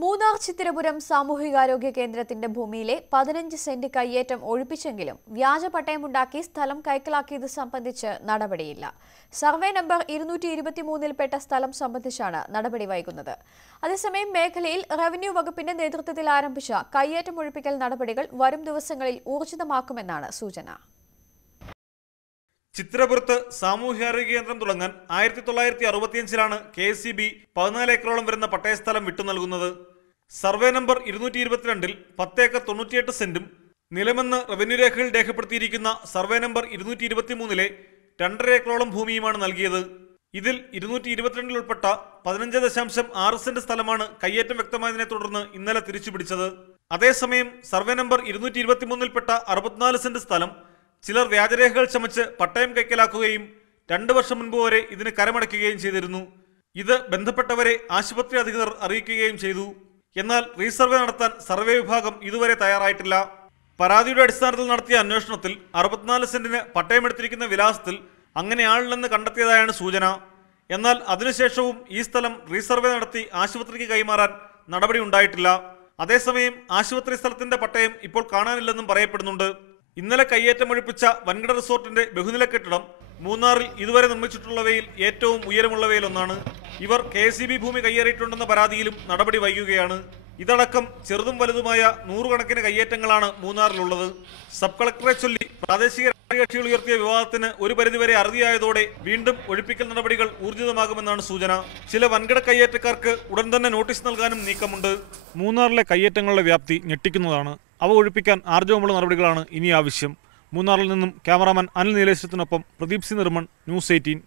മൂന്നാർ ചിത്തിരപുരം സാമൂഹികാരോഗ്യ കേന്ദ്രത്തിന്റെ ഭൂമിയിലെ 15 സെന്റ് കയ്യേറ്റം ഒഴിപ്പിച്ചെങ്കിലും വ്യാജ പട്ടയമുണ്ടാക്കി സ്ഥലം കൈക്കലാക്കിയത് സംബന്ധിച്ച് നടപടിയില്ല. സർവേ നമ്പർ 223-ൽ പെട്ട സ്ഥലം സംബന്ധിച്ചാണ് നടപടി വൈകുന്നത്. അതേസമയം മേഖലയിൽ റവന്യൂ വകുപ്പിന്റെ നേതൃത്വത്തിൽ ആരംഭിച്ച കയ്യേറ്റം ഒഴിപ്പിക്കൽ നടപടികൾ വരും ദിവസങ്ങളിൽ ഊർജിതമാക്കുമെന്നാണ് സൂചന. ചിത്തിരപുരത്ത് സാമൂഹികാരോഗ്യ കേന്ദ്രം തുടങ്ങാൻ 1965-ലാണ് KSEB 14 ഏക്കറോളം വരുന്ന പട്ടയസ്ഥലം വിട്ടു നൽകുന്നത്. സർവേ നമ്പർ 222-ൽ 10 ഏക്കർ 98 സെന്റും നിലമെന്ന് റവന്യൂ രേഖകളിൽ രേഖപ്പെടുത്തിയിരിക്കുന്ന സർവേ നമ്പർ 223-ലെ 2.5 ഏക്കറോളം ഭൂമിയുമാണ് നൽകിയത്. ഇതിൽ 222-ൽ ഉൾപ്പെട്ട 15.6 സെന്റ് സ്ഥലമാണ് കയ്യേറ്റം വ്യക്തമായതിനെ തുടർന്ന് ഇന്നലെ തിരിച്ചുപിടിച്ചത്. അതേസമയം സർവേ നമ്പർ 223-ൽ പെട്ട 64 സെന്റ് സ്ഥലം ചിലർ വ്യാജരേഖകൾ ചമച്ച് പട്ടയം കൈക്കലാക്കുകയും 2 വർഷം മുൻപ് വരെ ഇതിന് കരമടയ്ക്കുകയും ചെയ്തിരുന്നു. ഇത് ബന്ധപ്പെട്ടവരെ ആശുപത്രി അധികൃതർ അറിയിക്കുകയും ചെയ്തു. എന്നാൽ റീസർവേ നടത്താൻ സർവേ വിഭാഗം ഇതുവരെ തയ്യാറായിട്ടില്ല. പരാതിയുടെ അടിസ്ഥാനത്തിൽ നടത്തിയ അന്വേഷണത്തിൽ 64 സെന്റിന് പട്ടയമെടുത്തിരിക്കുന്ന വിലാസത്തിൽ അങ്ങനെ ആളില്ലെന്ന് കണ്ടെത്തിയതായാണ് സൂചന. എന്നാൽ അതിനുശേഷവും ഈ സ്ഥലം റീസർവേ നടത്തി ആശുപത്രിക്ക് കൈമാറാൻ നടപടി ഉണ്ടായിട്ടില്ല. അതേസമയം ആശുപത്രി സ്ഥലത്തിന്റെ പട്ടയം ഇപ്പോൾ കാണാനില്ലെന്നും പറയപ്പെടുന്നുണ്ട്. ഇന്നലെ കയ്യേറ്റമൊഴിപ്പിച്ച വൻകിട റിസോർട്ടിന്റെ ബഹുനില കെട്ടിടം മൂന്നാറിൽ ഇതുവരെ നിർമ്മിച്ചിട്ടുള്ളവയിൽ ഏറ്റവും ഉയരമുള്ളവയിലൊന്നാണ്. ഇവർ KSEB ഭൂമി കയ്യേറിയിട്ടുണ്ടെന്ന പരാതിയിലും നടപടി വൈകുകയാണ്. ഇതടക്കം ചെറുതും വലുതുമായ 100 കണക്കിന് കയ്യേറ്റങ്ങളാണ് മൂന്നാറിലുള്ളത്. സബ് കളക്ടറെ ചൊല്ലി പ്രാദേശിക രാഷ്ട്രീയ കക്ഷികൾ ഉയർത്തിയ വിവാദത്തിന് ഒരു പരിധിവരെ അറുതിയായതോടെ വീണ്ടും ഒഴിപ്പിക്കൽ നടപടികൾ ഊർജിതമാകുമെന്നാണ് സൂചന. ചില വൻകിട കയ്യേറ്റക്കാർക്ക് ഉടൻ തന്നെ നോട്ടീസ് നൽകാനും നീക്കമുണ്ട്. മൂന്നാറിലെ കയ്യേറ്റങ്ങളുടെ വ്യാപ്തി ഞെട്ടിക്കുന്നതാണ്. അവ ഒഴിപ്പിക്കാൻ ആർജവമുള്ള നടപടികളാണ് ഇനി ആവശ്യം. മൂന്നാറിൽ നിന്നും ക്യാമറാമാൻ അനിൽ നീലേശ്വരത്തിനൊപ്പം പ്രദീപ് സി നിർമ്മൺ, News 18.